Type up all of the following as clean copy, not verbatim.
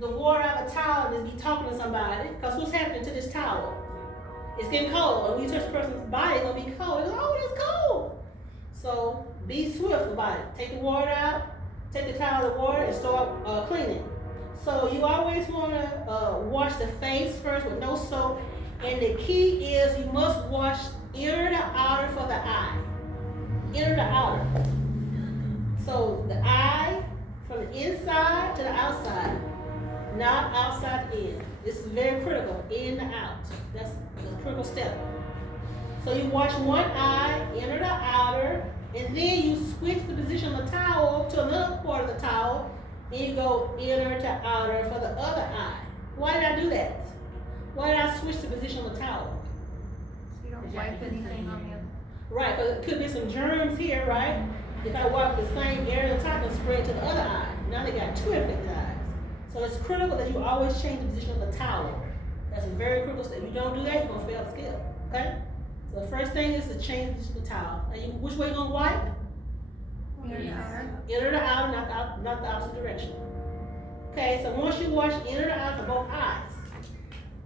the water out of the towel and just be talking to somebody, because what's happening to this towel? It's getting cold. And when you touch a person's body, it's gonna be cold. It's like, oh, it's cold. So be swift about it. Take the water out, take the towel of water, and start cleaning. So you always wanna wash the face first with no soap. And the key is you must wash inner to outer for the eye. Inner to outer. So the eye from the inside to the outside, not outside to in. This is very critical, in to out. That's the critical step. So you wash one eye, inner to outer, and then you switch the position of the towel to another part of the towel, and you go inner to outer for the other eye. Why did I do that? Why did I switch the position of the towel? So you don't wipe anything on the other. Right, because it could be some germs here, right? If I wipe the same area on top and spray it to the other eye, now they got two infected eyes. So it's critical that you always change the position of the towel. That's a very critical step. If you don't do that, you're gonna fail the skill. Okay? So the first thing is to change the position of the towel. And which way you gonna wipe? Inner to outer, not the opposite direction. Okay, so once you wash inner to outer for both eyes,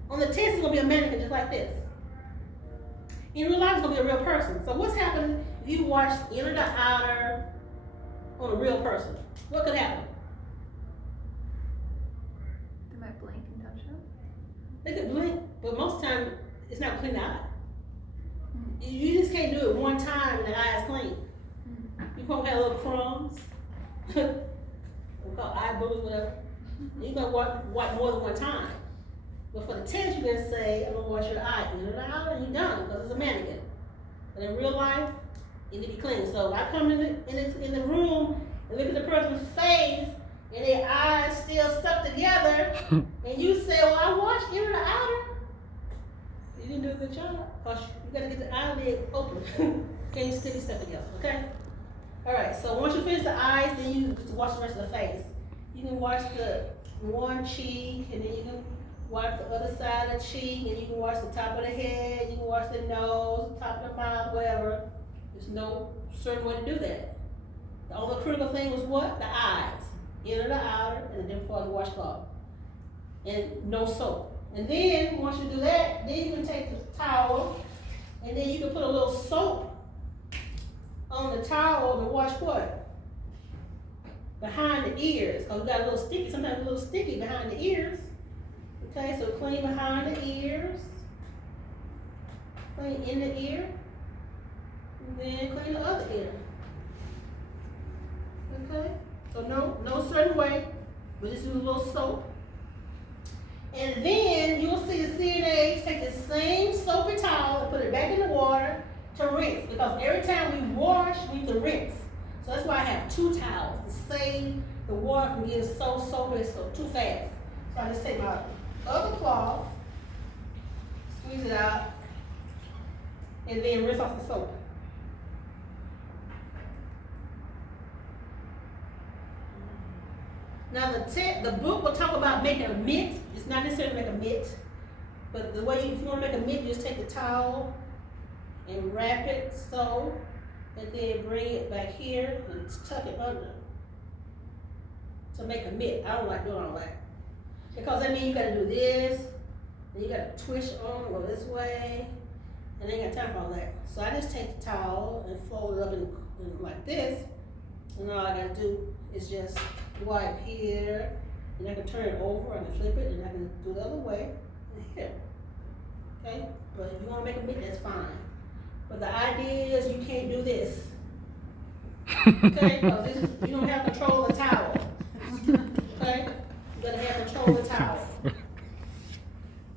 on the test it's gonna be a mannequin just like this. In real life, it's gonna be a real person. So what's happening if you wash inner to outer on a real person? What could happen? They might blink and touch it. They could blink, but most of the time it's not clean the eye. You just can't do it one time and the eye is clean. You probably have little crumbs. We call eye boogers, whatever. You're gonna wipe more than one time. But for the test, you can say, I'm gonna wash your eye inner to outer, and you're done, because it's a mannequin. But in real life, it need to be clean. So I come in the room and look at the person's face, and their eyes still stuck together, and you say, well, I washed inner to outer. You didn't do a good job, because you gotta get the eyelid open. Can't stick stuff together, okay? Alright, so once you finish the eyes, then you just wash the rest of the face. You can wash the one cheek, and then you can wash the other side of the cheek, and you can wash the top of the head, you can wash the nose, top of the mouth, whatever. There's no certain way to do that. The only critical thing was what? The eyes. Inner to outer, and a different part of the washcloth. And no soap. And then, once you do that, then you can take the towel, and then you can put a little soap on the towel to wash what? Behind the ears. Because we got a little sticky, sometimes a little sticky behind the ears. Okay, so clean behind the ears. Clean in the ear. And then clean the other ear. Okay? So no certain way, but just use a little soap. And then you'll see the CNAs take the same soapy towel and put it back in the water to rinse. Because every time we wash, we have to rinse. So that's why I have two towels to save the water from getting so soapy so too fast. So I just take my other cloth, squeeze it out, and then rinse off the soap. Now the book will talk about making a mitt. It's not necessarily make a mitt, but the way if you want to make a mitt, you just take the towel and wrap it so, and then bring it back here and tuck it under to make a mitt. I don't like doing all that because that means you got to do this, and you got to twist on, go this way, and I ain't got time for all that. So I just take the towel and fold it up in like this, and all I got to do is just wipe here, and I can turn it over, I can flip it, and I can do the other way, and here. Okay? But if you want to make a mitt, that's fine. But the idea is you can't do this. Okay? Because you don't have control of the towel. Okay? You gotta have control of the towel.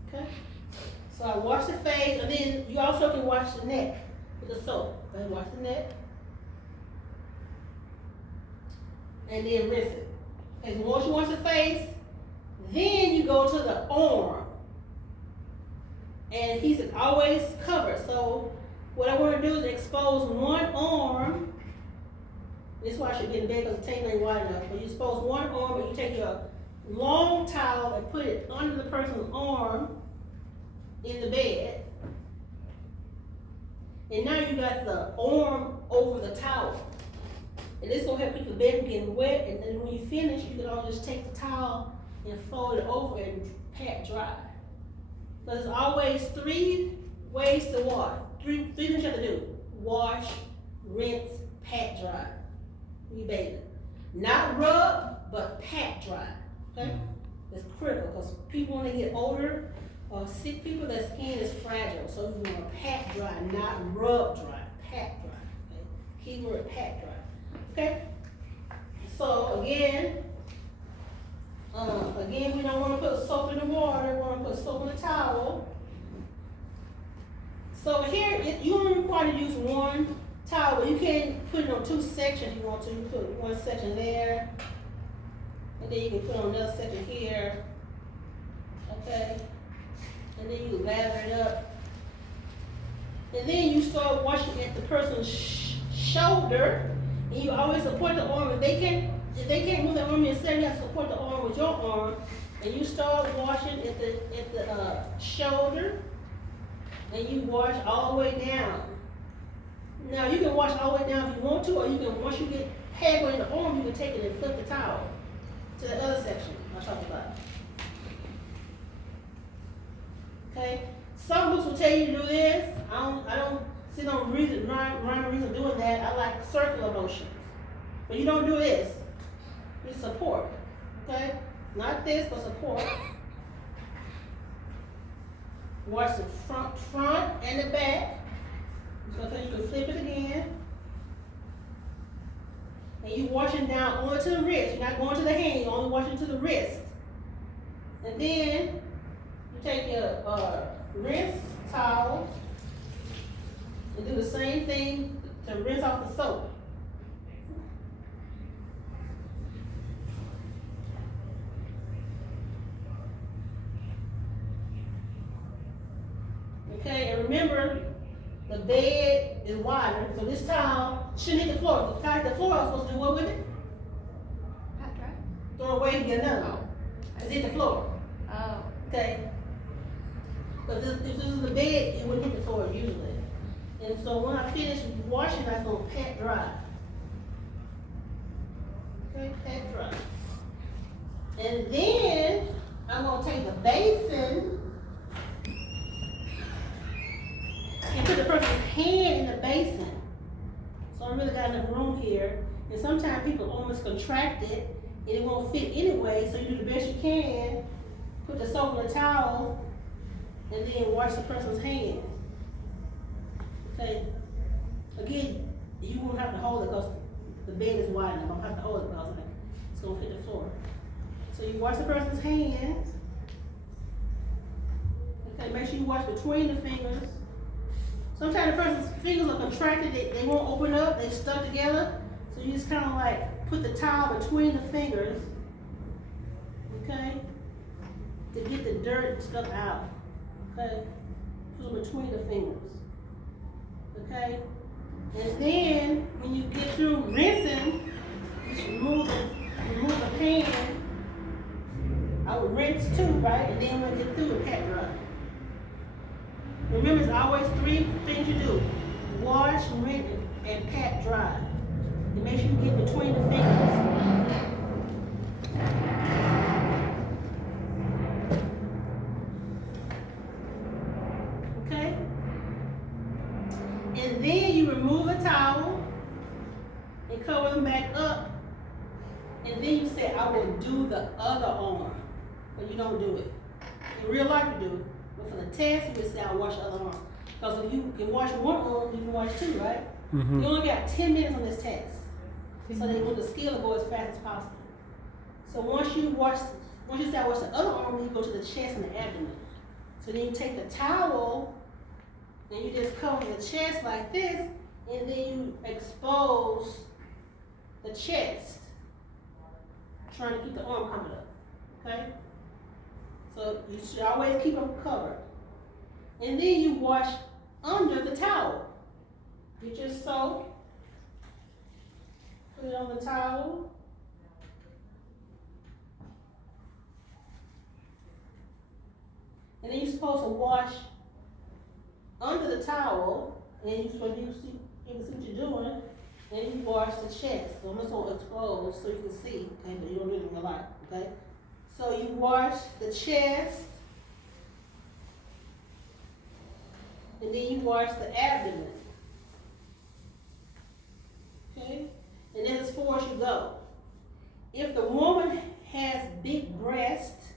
Okay? So I wash the face, and then you also can wash the neck with the soap. Okay? Wash the neck. And then rinse it. Okay, so once you wash the face, then you go to the arm. And he's always covered. So what I want to do is expose one arm. This is why I should get in bed because the tank ain't wide enough. But you expose one arm, and you take your long towel and put it under the person's arm in the bed. And now you got the arm over the towel. And this is gonna help keep the bed from getting wet. And then when you finish, you can always just take the towel and fold it over and pat dry. So there's always 3 ways to wash. Three things you have to do. Wash, rinse, pat dry. Rebathe it. Not rub, but pat dry. Okay? It's critical because people when they get older or sick people, their skin is fragile. So you want to pat dry, not rub dry. Pat dry. Okay? Keyword pat dry. Okay? So again, we don't want to put soap in the water. We want to put soap in the towel. So here, you only required to use 1 towel. You can put it on 2 sections if you want to. You put 1 section there, and then you can put on another section here. Okay? And then you lather it up. And then you start washing at the person's shoulder, and you always support the arm. If they can't move the arm yourself, you have to support the arm with your arm. And you start washing at the shoulder, and you wash all the way down. Now you can wash all the way down if you want to, or you can, once you get halfway in the arm, you can take it and flip the towel to the other section I talked about. Okay? Some books will tell you to do this. I don't see no rhyme or reason doing that. I like circular motions. But you don't do this. You support. Okay? Not this, but support. Wash the front and the back. So you can flip it again. And you washing down onto the wrist. You're not going to the hand, you're only washing to the wrist. And then you take your rinse towel and do the same thing to rinse off the soap. Okay, and remember, the bed is wider, so this towel shouldn't hit the floor. The floor I was supposed to do what with it? Pat dry? Throw it away and get another one. It's hit the floor. Oh. Okay? But if this is the bed, it wouldn't hit the floor usually. And so when I finish washing, I'm gonna pat dry. Okay, pat dry. And then I'm gonna take the basin and put the person's hand in the basin. So I really got enough room here. And sometimes people almost contract it and it won't fit anyway, so you do the best you can. Put the soap in the towel and then wash the person's hands. Okay? Again, you won't have to hold it because the bed is wide enough. I don't have to hold it because it's gonna hit the floor. So you wash the person's hands. Okay, make sure you wash between the fingers. Sometimes the person's fingers are contracted, they won't open up, they stuck together. So you just kind of like put the towel between the fingers, okay, to get the dirt and stuff out, okay? Put them between the fingers, okay? And then when you get through rinsing, just remove the pan. I would rinse too, right? And then when you get through it, pat dry. Remember, it's always 3 things you do. Wash, rinse, and pat dry. And make sure you get between the fingers. Okay? And then you remove a towel and cover them back up. And then you say, I will do the other arm. But you don't do it. In real life you do it. But for the test, you would say, I'll wash the other arm. Because if you can wash one arm, you can wash 2, right? You only got 10 minutes on this test. So they want the skill to go as fast as possible. So once you say I wash the other arm, you go to the chest and the abdomen. So then you take the towel and you just cover the chest like this, and then you expose the chest, trying to keep the arm covered up. Okay? So you should always keep them covered. And then you wash under the towel. Get your soap, put it on the towel. And then you're supposed to wash under the towel, and you can see what you're doing, and you wash the chest. So I'm just gonna expose so you can see, okay, but you don't really in your life, okay? So you wash the chest, and then you wash the abdomen. Okay? And then as far as you go. If the woman has big breasts,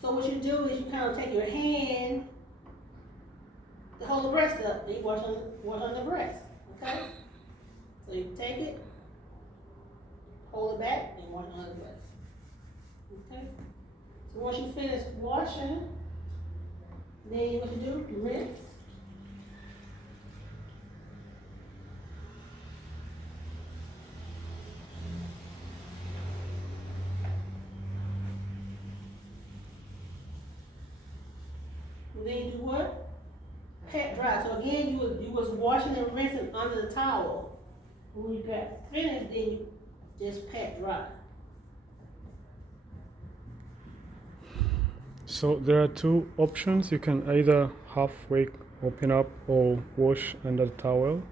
so what you do is you kind of take your hand to hold the breast up, and you wash on the breast. Okay? So you take it, hold it back, and wash on the breast. Okay? So once you finish washing, then what you do, you rinse. And then you do what? Pat dry. So again, you was washing and rinsing under the towel. When you got finished, then you just pat dry. So there are two options. You can either halfway open up or wash under the towel.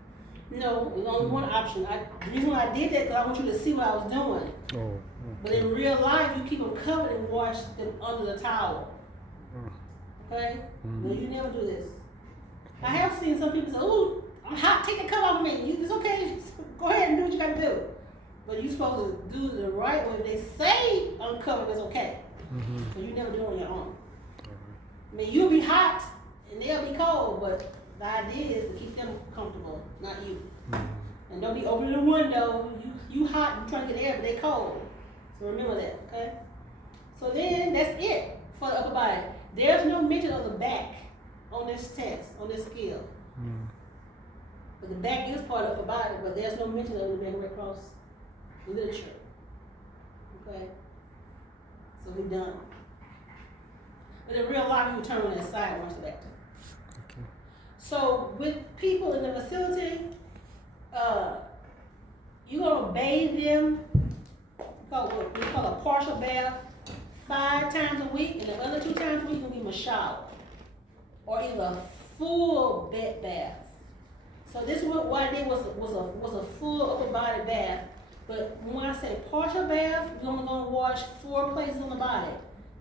No, there's only one option. The reason why I did that because I want you to see what I was doing. Oh. But in real life, you keep them covered and wash them under the towel. Okay? No, you never do this. I have seen some people say, "Ooh, I'm hot. Take the cover off me." It's okay. Go ahead and do what you got to do. But you're supposed to do it the right way. If they say uncovered, it's okay. But you never do it on your own. I mean, you'll be hot and they'll be cold, but the idea is to keep them comfortable, not you. And don't be opening the window. You hot and trying to get air, but they cold. So remember that, okay? So then that's it for the upper body. There's no mention of the back on this test, on this scale. But the back is part of the body, but there's no mention of the American Red Cross literature. Okay? So we're done. But in real life, you turn on that side and watch the back. Okay. So with people in the facility, you're gonna bathe them, what we call a partial bath, 5 times a week, and the other 2 times a week, you're gonna give them a shower. Or either a full bed bath. So this is what I did was a full upper body bath. But when I say partial bath, you're only gonna wash 4 places on the body.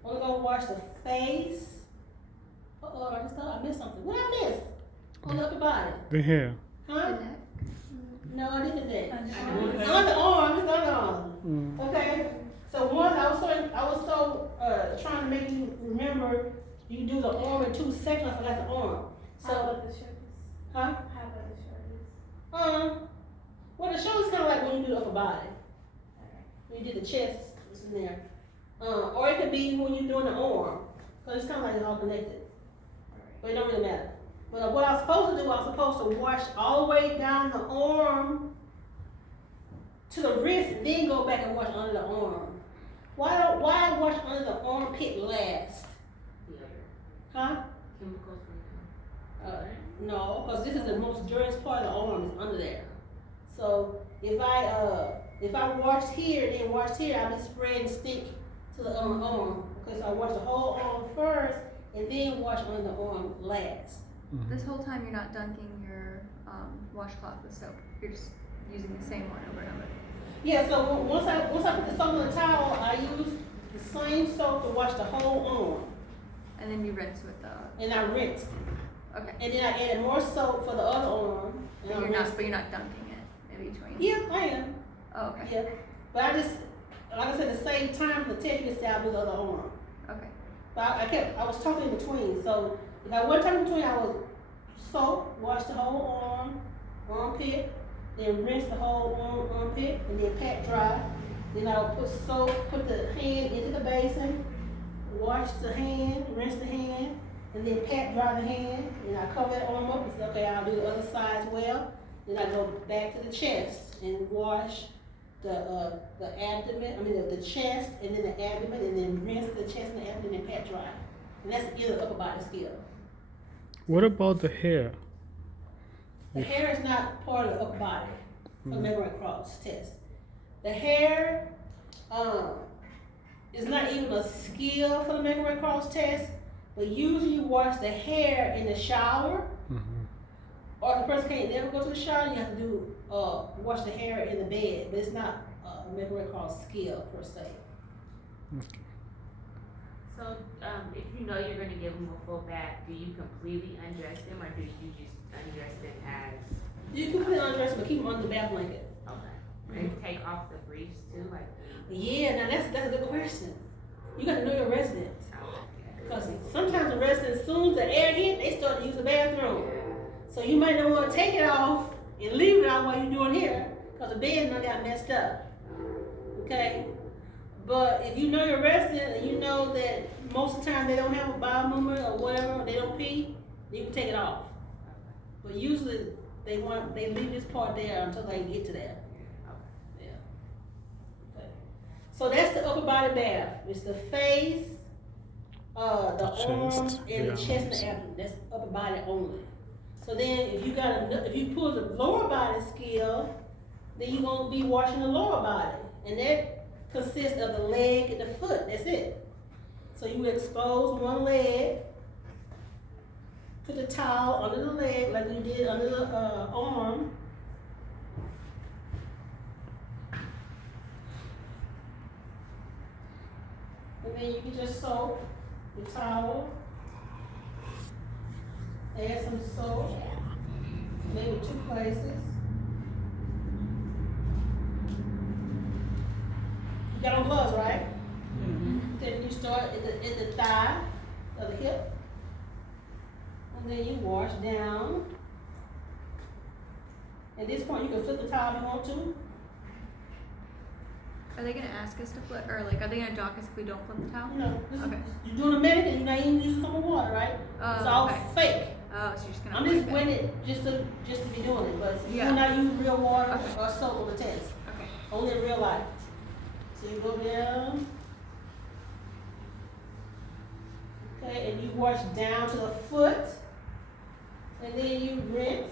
Only gonna wash the face. I just thought I missed something. What did I miss? On the upper body. The hair. Huh? The neck. No, I didn't do that. Underarm. Underarm, it's underarm. Okay. So one, I was so trying to make you remember you do the arm in 2 sections. I forgot the arm. How So, about the shoulders? huh? How about the shoulders? Well, the shoulder's kind of like when you do the upper body. When you did the chest, it's in there. Or it could be when you're doing the arm, because it's kind of like it's all connected. But it don't really matter. But what I was supposed to do, I was supposed to wash all the way down the arm to the wrist, and then go back and wash under the arm. Why wash under the armpit last? Huh? No, because this is the most dirtiest part of the arm is under there. So if I washed here, then washed here, I'll be spreading stink to the arm. Okay, so I wash the whole arm first, and then wash under the arm last. This whole time you're not dunking your washcloth with soap. You're just using the same one over and over. Yeah, so once I put the soap on the towel, I use the same soap to wash the whole arm, And then you rinse with the. and I rinse. Okay. And then I added more soap for the other arm, and I rinse. But you're not dunking it in between. Yeah, I am. Oh, okay. Yeah, but I just, like I said, the same time for the technique I do the other arm. Okay. But I was talking in between. So if I wasn't talking in between, I would soap, wash the whole armpit, then rinse the whole armpit, and then pat dry. Then I would put soap, put the hand into the basin, wash the hand, rinse the hand, and then pat dry the hand. And I cover that arm up and say, okay, I'll do the other side as well. Then I go back to the chest and wash the abdomen, the chest, and then the abdomen, and then rinse the chest and the abdomen and pat dry. And that's either upper body skill. What about the hair? The hair is not part of the upper body for the American Red Cross test. The hair is not even a skill for the American Red Cross test, but usually you wash the hair in the shower, or if the person can't never go to the shower, you have to do wash the hair in the bed, but it's not American Red Cross skill per se. Okay. So, if you know you're gonna give them a full bath, do you completely undress them, or do you just undress them as, You can put it on dress, but keep them under the bath blanket. okay? And take off the briefs too, like, Yeah, now that's a good question. You gotta know your residents. okay. Because sometimes the residents, as soon as the air hit, they start to use the bathroom. So you might not want to take it off and leave it out while you're doing here, because the bed done got messed up. Okay? But if you know your resident and you know that most of the time they don't have a bowel movement or whatever, or they don't pee, you can take it off. But usually they leave this part there until they get to that. Yeah. Okay. So that's the upper body bath. It's the face, the arms, Chest, and the the chest and arms. the abdomen. That's upper body only. So then if you pull the lower body scale, then you're gonna be washing the lower body. And that consists of the leg and the foot. That's it. So you expose one leg, put the towel under the leg like you did under the arm. And then you can just soak the towel. Add some soap, maybe 2 places. You got on gloves, right? Then you start at the thigh of the hip. And then you wash down. At this point, you can flip the towel if you want to. Are they gonna ask us to flip, or like, are they gonna dock us if we don't flip the towel? You know, this Okay. you're doing a minute and you're not even using some water, right? It's all okay. fake. Oh, so you're just gonna. I'm just wipe it. winning it just to be doing it, but you Yeah. will not use real water Okay. or soap on the test. Okay. Only in real life. So you go down. Okay, and you wash down to the foot. And then you rinse.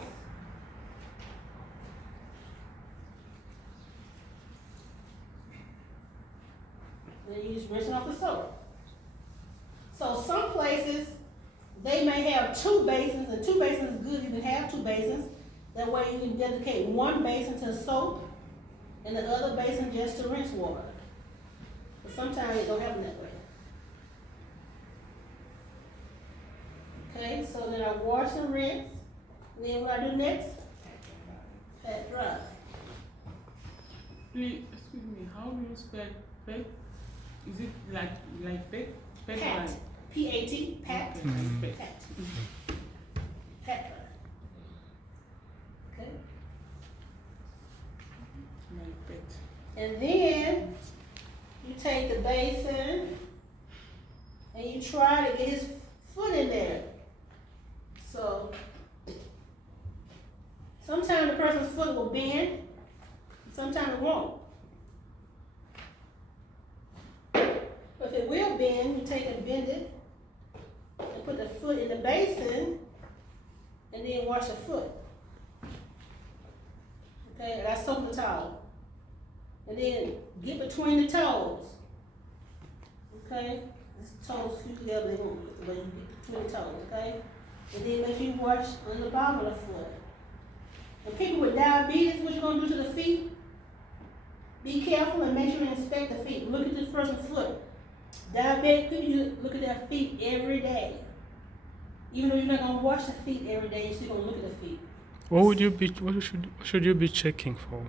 Then you just rinse it off the soap. So some places, they may have 2 basins, and 2 basins is good, you can have 2 basins. That way you can dedicate 1 basin to soap, and the other basin just to rinse water. But sometimes it don't happen that way. Okay, so then I wash and rinse, and then what I do next? Pat dry. Please, excuse me, how do you spell pet? Is it like pet? Pet Pat, line? P-A-T, pat, Okay, like pet. pat. Pat dry. Okay, Like pet. and then you take the basin and you try to get his foot in there. So sometimes the person's foot will bend, sometimes it won't. But if it will bend, you take and bend it and put the foot in the basin and then wash the foot. Okay, and I soak the towel. And then get between the toes. Okay? These toes few together, they won't, but you get between the toes, okay? And then make sure you wash on the bottom of the foot. And people with diabetes, what you gonna do to the feet? Be careful and make sure you inspect the feet. Look at this person's foot. Diabetic people, you look at their feet every day. Even though you're not gonna wash the feet every day, you're still gonna look at the feet. What should you be checking for?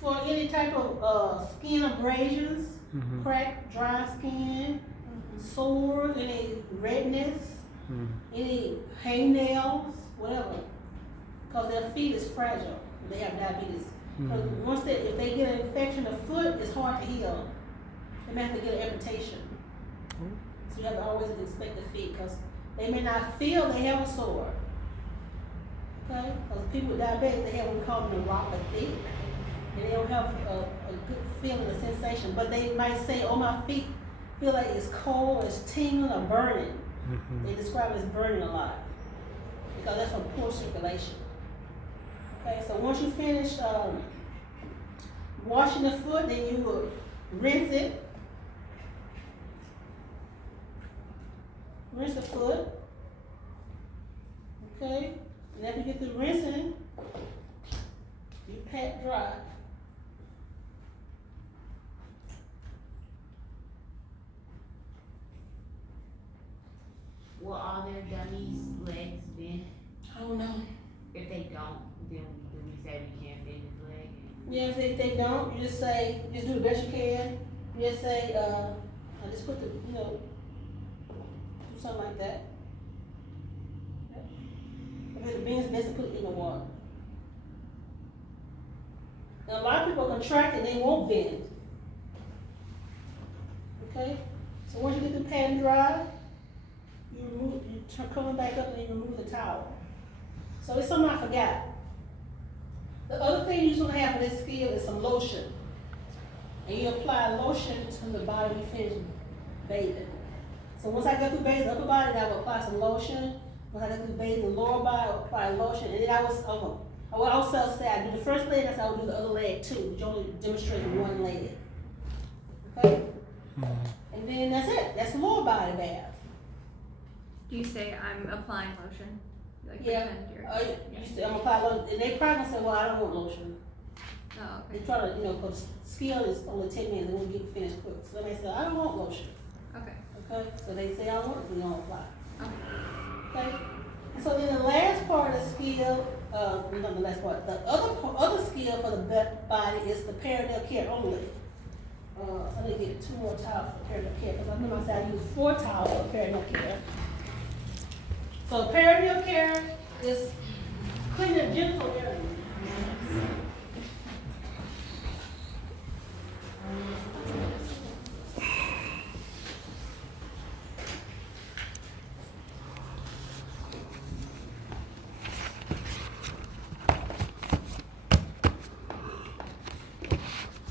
For any type of skin abrasions, Mhm. cracked, dry skin, sores, any redness, any hangnails, whatever. Because their feet is fragile. They have diabetes. Because if they get an infection of foot, it's hard to heal. They may have to get an amputation. So you have to always inspect the feet because they may not feel they have a sore. Okay? Because people with diabetes, they have what we call neuropathy. And they don't have a good feeling, a sensation. But they might say, oh, my feet feel like it's cold, it's tingling or burning. They describe it as burning a lot. Because that's from poor circulation. Okay, so once you finish washing the foot, then you will rinse it. Rinse the foot. Okay, and after you get through rinsing, you pat dry. Will all their dummies' legs bend? I don't know. If they don't, then do we say we can't bend his leg? Yeah, if they don't, you just say, just do the best you can. You just say, I just put the, do something like that. If it bends, best to put it in the water. Now, a lot of people contract and they won't bend. Okay? So once you get the pan dry, you come back up and you remove the towel. So it's something I forgot. The other thing you're gonna have for this skill is some lotion. And you apply lotion to the body when you finish bathing. So once I go through bathing the upper body, I will apply some lotion. When I go through bathing the lower body, I will apply lotion. And then I will also say I do the first leg, I will do the other leg too. You only demonstrate one leg. Okay? And then that's it. That's the lower body bath. Do you say I'm applying lotion? Like Yeah. pretend you're. You say I'm applying lotion. And they probably gonna say, well, I don't want lotion. Oh, They okay. try to, cause skill is only 10 minutes, they want to get finished quick. So they say, I don't want lotion. Okay. Okay? So they say, I don't want it, we don't apply. Okay. Okay? So then the last part of the skill, not the last part, the other skill for the body is the perineal care only. So I need to get 2 more towels for perineal care, because I remember I said I use 4 towels for perineal care. So perineal care is cleaning the genital area.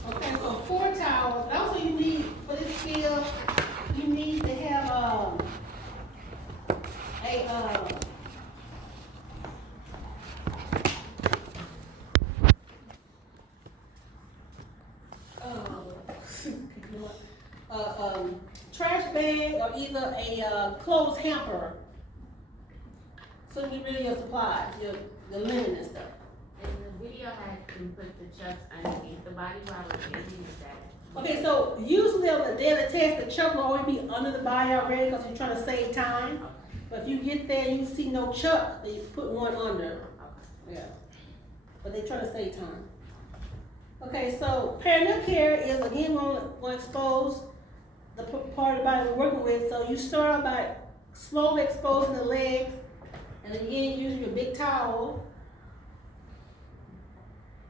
Okay, so 4 towels. And also you need, for this skill, you need to have trash bag or either a clothes hamper. So you really your supplies, your linen and stuff. And the video had to put the chucks underneath the body while we're bending, is that? Okay, so usually on the day of the test, the chuck will always be under the body already because you're trying to save time. But if you get there and you see no chuck, then you put one under. Yeah. But they try to save time. Okay, so perineal care is, again, we're going to expose the part of the body we're working with. So you start out by slowly exposing the legs, and again, using your big towel.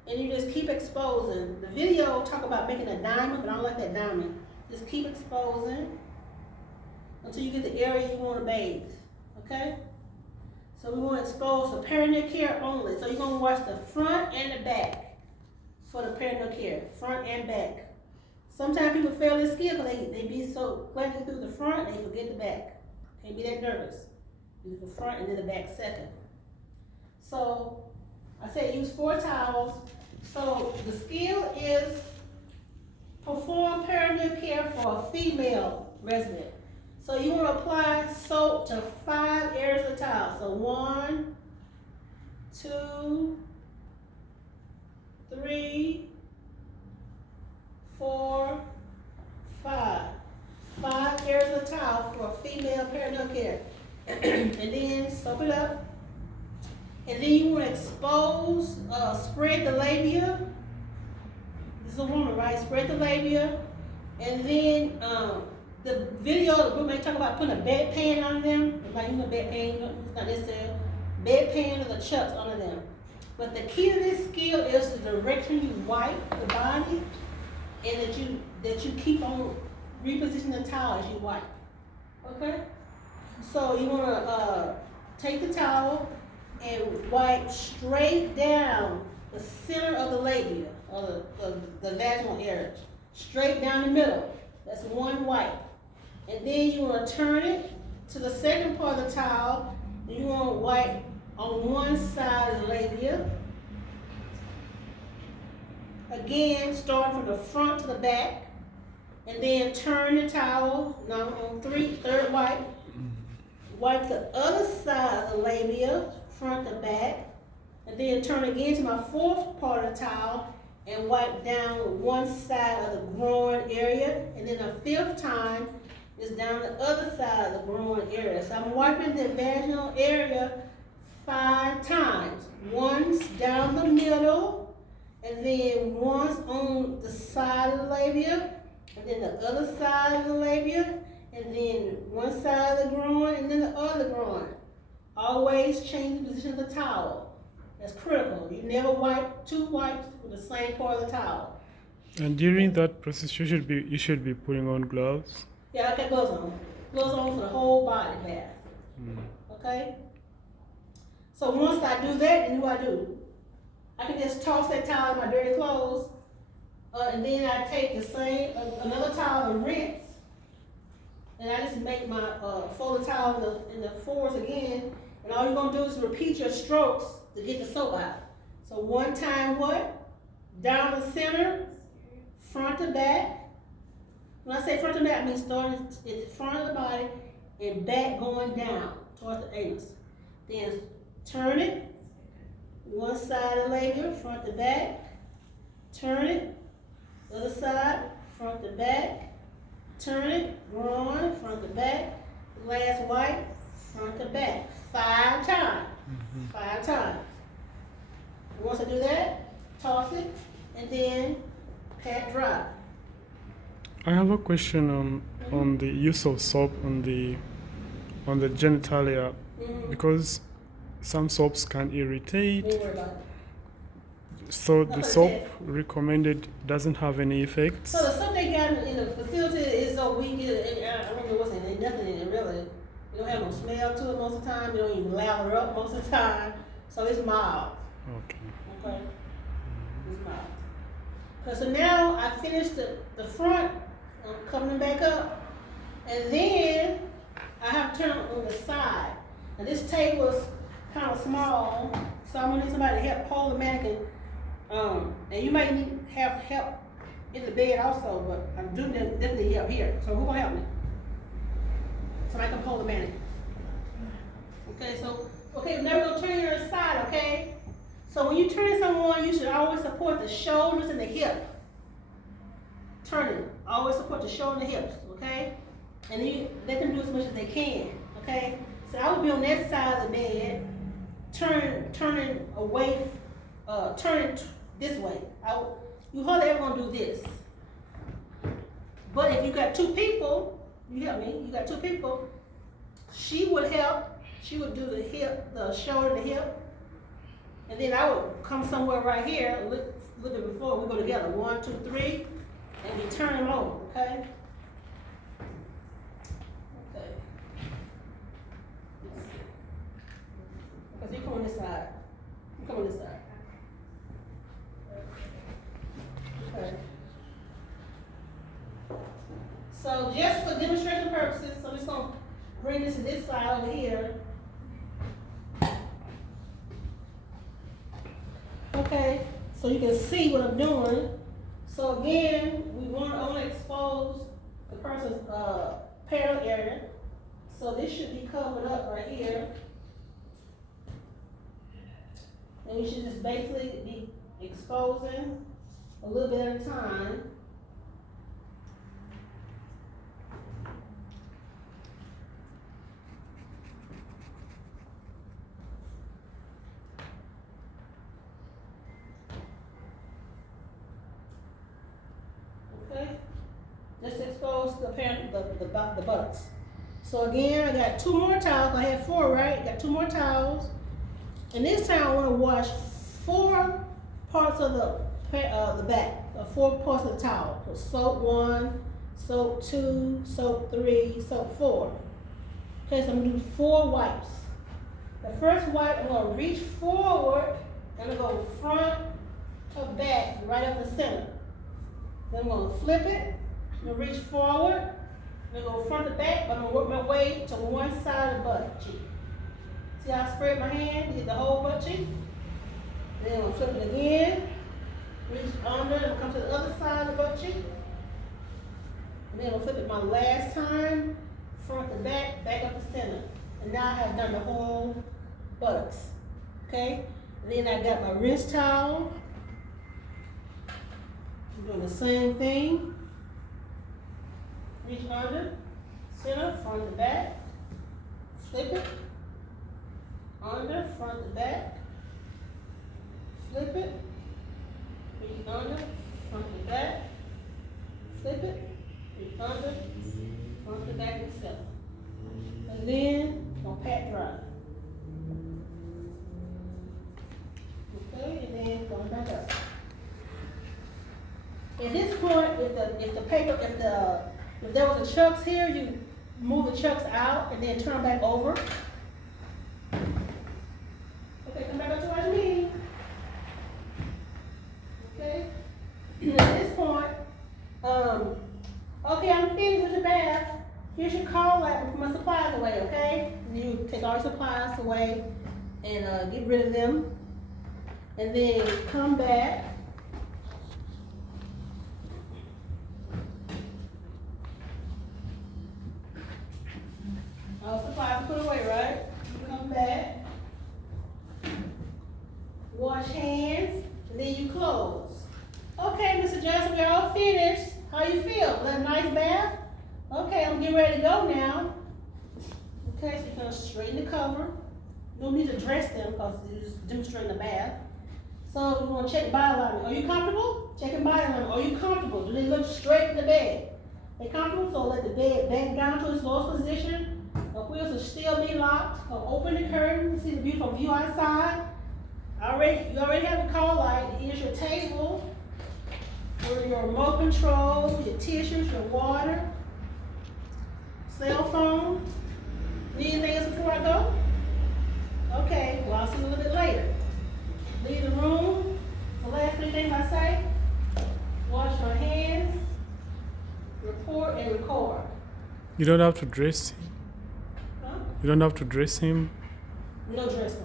And you just keep exposing. The video talk about making a diamond, but I don't like that diamond. Just keep exposing until you get the area you want to bathe. Okay? So we want to expose the perineal care only. So you're going to wash the front and the back for the perineal care, front and back. Sometimes people fail this skill because they be so glad to do the front, they forget the back. Can't be that nervous. Do the front and then the back second. So I said use 4 towels. So the skill is perform perineal care for a female resident. So you want to apply soap to 5 areas of the towel. So 1, 2, 3, 4, 5. 5 areas of the towel for a female perineal care. And then soap it up. And then you want to expose, spread the labia. This is a woman, right? Spread the labia. And then the video, the group may talk about putting a bedpan on them. If not using a bedpan, it's not necessary. Bedpan or the chucks under them. But the key to this skill is the direction you wipe the body, and that you keep on repositioning the towel as you wipe. Okay? So you want to take the towel and wipe straight down the center of the labia, or the vaginal area, straight down the middle. That's one wipe. And then you want to turn it to the second part of the towel, and you want to wipe on one side of the labia. Again, starting from the front to the back, and then turn the towel, now on third wipe. Wipe the other side of the labia, front to back, and then turn again to my 4th part of the towel and wipe down one side of the groin area, and then a 5th time, is down the other side of the groin area. So I'm wiping the vaginal area 5 times. Once down the middle, and then once on the side of the labia, and then the other side of the labia, and then one side of the groin, and then the other groin. Always change the position of the towel. That's critical. You never wipe 2 wipes with the same part of the towel. And during that process, you should be putting on gloves. Yeah, okay, gloves on. Gloves on for the whole body bath. Okay? So once I do that, then what do? I can just toss that towel in my dirty clothes, and then I take the same, another towel and rinse, and I just make my fold the towel in the fours again, and all you're gonna do is repeat your strokes to get the soap out. So one time what? Down the center, front to back. When I say front to back, I mean starting at the front of the body and back going down towards the anus. Then turn it, one side of the labia, front to back. Turn it, the other side, front to back. Turn it, groin, front to back. Last wipe, front to back. 5 times. 5 times. Once I do that, toss it, and then pat dry. I have a question on the use of soap on the genitalia, because some soaps can irritate. Don't worry about it. So No, the it soap says- recommended doesn't have any effects. So the stuff they got in the facility is so weak, I don't know what's in it, nothing in it really. It don't have no smell to it most of the time, it don't even lather up most of the time, so it's mild, Okay. okay? It's mild. Cause so now I finished the front, I'm coming back up, and then I have to turn on the side. Now this table is kind of small, so I'm gonna need somebody to help hold the mannequin. And you might need have help in the bed also, but I do definitely need help here. So who gonna help me? Somebody can hold the mannequin. Okay, now we're gonna turn your side, okay? So when you turn someone, you should always support the shoulders and the hip. Turning, always support the shoulder and the hips, okay? And then you let them do as much as they can, okay? So I would be on that side of the bed, turning away, turning this way. You hardly ever gonna do this. But if you got 2 people, you help me, you got 2 people, she would help, she would do the hip, the shoulder, the hip, and then I would come somewhere right here, a little bit before, we go together, 1, 2, 3, and we turn them over, okay? Okay. Because you come on this side, you come on this side. Okay. So just for demonstration purposes, so I'm just gonna bring this to this side over here. Okay, so you can see what I'm doing. So again, we want to only expose the person's parent area. So this should be covered up right here. And we should just basically be exposing a little bit at a time. Okay, just expose the parent, the buttocks. So again, I got 2 more towels. I had 4, right? Got 2 more towels. And this time I want to wash 4 parts of the back, 4 parts of the towel. So soap 1, soap 2, soap 3, soap 4. Okay, so I'm gonna do 4 wipes. The first wipe, I'm gonna reach forward, and I'm gonna go front to back, right up the center. Then I'm gonna flip it, I'm gonna reach forward, I'm gonna go front to back, but I'm gonna work my way to one side of the butt cheek. See how I spread my hand, get the whole butt cheek? Then I'm gonna flip it again, reach under, and come to the other side of the butt cheek. And then I'm gonna flip it my last time, front to back, back up the center. And now I have done the whole buttocks, okay? And then I got my rinse towel. I'm doing the same thing. Reach under, center, front to back. Flip it. Under, front to back. Flip it. Read under, front to back. Flip it. Read under, front to back and center. And then, gonna pat dry. Okay, and then going back up. At this point, if there was a chucks here, you move the chucks out and then turn back over. Okay, come back up to our meeting. Okay? At this point, okay, I'm finished with the bath. Here's your call light and put my supplies away, okay? You take all your supplies away and get rid of them. And then come back. All supplies put away, right? Come back. Wash hands, and then you close. Okay, Mr. Johnson, we're all finished. How you feel? Was that a nice bath? Okay, I'm getting ready to go now. Okay, so you're gonna straighten the cover. You don't need to dress them because you're just demonstrating the bath. So you want to check body alignment. Are you comfortable? Checking body alignment. Are you comfortable? Do they look straight in the bed? They comfortable? So let the bed back down to its lowest position. The wheels will still be locked. So open the curtain. See the beautiful view outside. You already have the call light. Here's your table. Where your remote control, your tissues, your water, cell phone. Need anything else before I go? Okay, well I'll see you a little bit later. Leave the room. The last three things I say: wash your hands, report, and record. You don't have to dress him. Huh? You don't have to dress him. No dressing.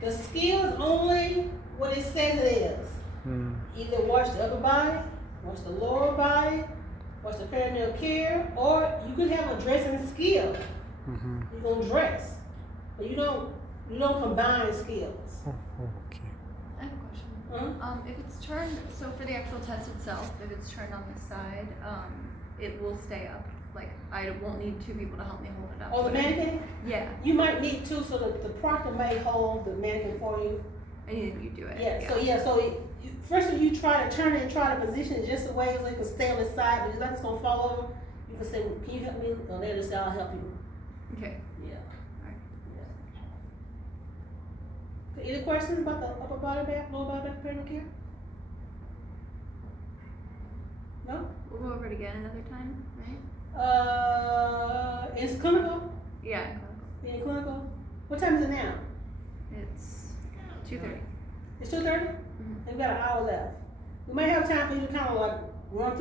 The skill is only what it says it is. Either wash the upper body, wash the lower body, wash the perineal care, or you can have a dressing skill. You're gonna dress, but you don't combine skills. Oh, okay. I have a question. Huh? If it's turned, so for the actual test itself, if it's turned on this side, it will stay up. Like, I won't need two people to help me hold it up. Oh, the mannequin? Yeah, You might need two, so the proctor may hold the mannequin for you. I need you to do it. First you try to turn it and try to position it just the way so it can stay on the side, but you like it's gonna fall over, you can say, can you help me? Or they'll just say, I'll help you. Okay. Yeah. Alright. Yeah. Any questions about the upper body back, lower body back, perineal care? No? We'll go over it again another time, right? It's clinical? Yeah. In clinical? What time is it now? It's 2:30. It's 2:30? We've got an hour left. We may have time for you to kind of like run through